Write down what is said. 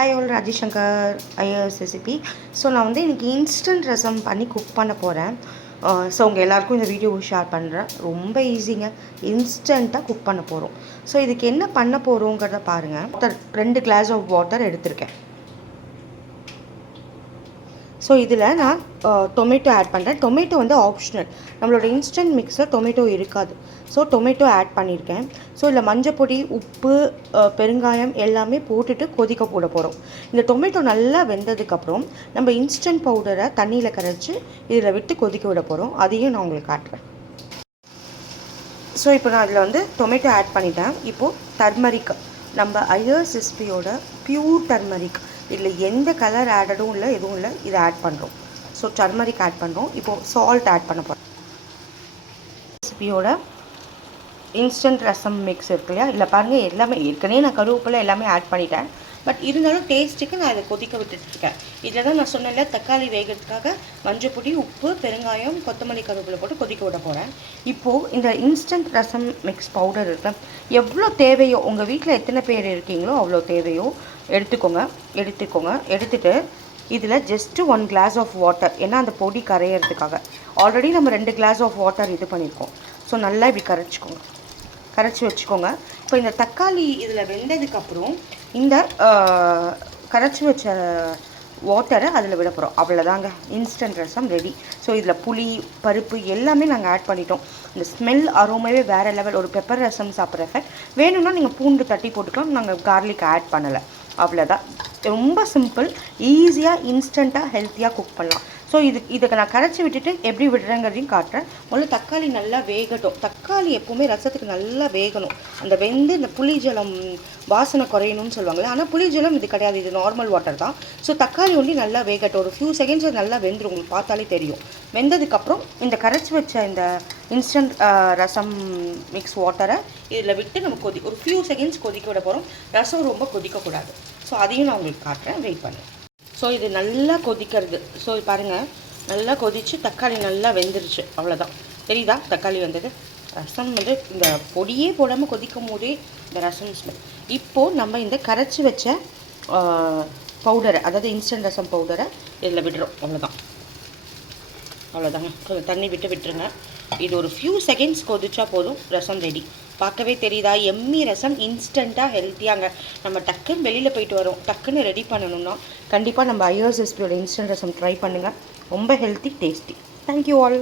Hi all, Rajeshankar is recipe. So நான் வந்து இன்றைக்கி இன்ஸ்டன்ட் ரசம் பண்ணி குக் பண்ண போகிறேன். ஸோ உங்கள் எல்லாேருக்கும் இந்த வீடியோ ஷேர் பண்ணுறேன். ரொம்ப ஈஸிங்க, இன்ஸ்டண்ட்டாக குக் பண்ண போகிறோம். ஸோ இதுக்கு என்ன பண்ண போகிறோங்கிறத பாருங்கள். 2 கிளாஸ் ஆஃப் வாட்டர் எடுத்திருக்கேன். ஸோ இதில் நான் டொமேட்டோ ஆட் பண்ணுறேன். டொமேட்டோ வந்து ஆப்ஷனல், நம்மளோட இன்ஸ்டன்ட் மிக்ஸில் டொமேட்டோ இருக்காது. ஸோ டொமேட்டோ ஆட் பண்ணியிருக்கேன். ஸோ இதில் மஞ்சப்பொடி, உப்பு, பெருங்காயம் எல்லாமே போட்டுட்டு கொதிக்க போட போகிறோம். இந்த டொமேட்டோ நல்லா வெந்ததுக்கப்புறம் நம்ம இன்ஸ்டன்ட் பவுடரை தண்ணியில் கரைச்சி இதில் விட்டு கொதிக்க விட போகிறோம். அதையும் நான் உங்களுக்கு காட்டுறேன். ஸோ இப்போ நான் அதில் வந்து டொமேட்டோ ஆட் பண்ணிட்டேன். இப்போது டர்மரிக், நம்ம ஐஎஸ் ரெசிபியோட பியூர் டர்மரிக், இதில் எந்த கலர் ஆடடும் இல்லை, எதுவும் இல்லை, இதை ஆட் பண்ணுறோம். ஸோ டர்மரிக் ஆட் பண்ணுறோம். இப்போது சால்ட் ஆட் பண்ண போகிறோம். ரெசிபியோட இன்ஸ்டன்ட் ரசம் மிக்ஸ் இருக்கு இல்லையா, இல்லை பாருங்கள், எல்லாமே ஏற்கனவே நான் கருவேப்பிலை எல்லாமே ஆட் பண்ணிட்டேன். பட் இருந்தாலும் டேஸ்ட்டுக்கு நான் இதை கொதிக்க விட்டுட்டுருக்கேன். இதில் தான் நான் சொன்னேன்ல, தக்காளி வேகிறதுக்காக மஞ்சப்பொடி, உப்பு, பெருங்காயம், கொத்தமல்லி, கருவேப்பிலை போட்டு கொதிக்க விட போகிறேன். இப்போது இந்த இன்ஸ்டன்ட் ரசம் மிக்ஸ் பவுடர் இருக்கு, எவ்வளோ தேவையோ, உங்கள் வீட்டில் எத்தனை பேர் இருக்கீங்களோ அவ்வளோ தேவையோ எடுத்துக்கோங்க. எடுத்துகிட்டு இதில் ஜஸ்ட்டு 1 கிளாஸ் ஆஃப் வாட்டர், ஏன்னா அந்த பொடி கரையிறதுக்காக. ஆல்ரெடி நம்ம 2 கிளாஸ் ஆஃப் வாட்டர் இது பண்ணியிருக்கோம். ஸோ நல்லா இப்படி கரைச்சி வச்சுக்கோங்க. இப்போ இந்த தக்காளி இதில் வெந்ததுக்கப்புறம் இந்த கரைச்சி வச்ச வாட்டரை அதில் விட போகிறோம். அவ்வளோதாங்க, இன்ஸ்டன்ட் ரசம் ரெடி. ஸோ இதில் புளி, பருப்பு எல்லாமே நாங்கள் ஆட் பண்ணிட்டோம். இந்த ஸ்மெல் அரோமாவே வேறு லெவல். ஒரு பெப்பர் ரசம் சாப்பிட்ற எஃபெக்ட். வேணும்னா நீங்கள் பூண்டு தட்டி போட்டுக்கலாம். நாங்கள் கார்லிக் ஆட் பண்ணலை. அவ்வளோதான், ரொம்ப சிம்பிள், ஈஸியாக இன்ஸ்டண்ட்டாக ஹெல்த்தியாக குக் பண்ணலாம். ஸோ இதுக்கு நான் கரைச்சி விட்டுட்டு எப்படி விடுறேங்கிறதையும் காட்டுறேன். முதல்ல தக்காளி நல்லா வேகட்டும். தக்காளி எப்போவுமே ரசத்துக்கு நல்லா வேகணும். அந்த வெந்து இந்த புளி ஜலம் வாசனை குறையணும்னு சொல்லுவாங்களே, ஆனால் புளி ஜலம் இது கிடையாது, இது நார்மல் வாட்டர் தான். ஸோ தக்காளி ஒண்டி நல்லா வேகட்டும். ஒரு ஃபியூ செகண்ட்ஸ் நல்லா வெந்துடும், உங்களுக்கு பார்த்தாலே தெரியும். வெந்ததுக்கப்புறம் இந்த கரைச்சி வச்ச இந்த இன்ஸ்டன்ட் ரசம் மிக்ஸ் வாட்டரை இதில் விட்டு நம்ம ஒரு ஃபியூ செகண்ட்ஸ் கொதிக்க விட போகிறோம். ரசம் ரொம்ப கொதிக்கக்கூடாது. ஸோ அதையும் நான் உங்களுக்கு காட்டுறேன், வெயிட் பண்ணுறேன். ஸோ இது நல்லா கொதிக்கிறது. ஸோ பாருங்கள், நல்லா கொதித்து தக்காளி நல்லா வெந்துருச்சு. அவ்வளோதான், தெரியுதா தக்காளி வந்தது. ரசம் வந்து இந்த பொடியே போடாமல் கொதிக்கும் போதே இந்த ரசம் ஸ்மெல். இப்போது நம்ம இந்த கரைச்சி வச்ச பவுடரை, அதாவது இன்ஸ்டன்ட் ரசம் பவுடரை இதில் விடுறோம். அவ்வளோதாங்க, கொஞ்சம் தண்ணி விட்டுருங்க. இது ஒரு ஃபியூ செகண்ட்ஸ் கொதிச்சா போதும், ரசம் ரெடி. பார்க்கவே தெரியுதா, எம்மி ரசம், இன்ஸ்டண்ட்டாக ஹெல்த்தியாங்க. நம்ம டக்குன்னு வெளியில் போயிட்டு வரோம், டக்குன்னு ரெடி பண்ணணும்னா கண்டிப்பாக நம்ம ஐஎஸ் ரெசிபியோட இன்ஸ்டன்ட் ரசம் ட்ரை பண்ணுங்கள். ரொம்ப ஹெல்த்தி, டேஸ்டி. Thank you all.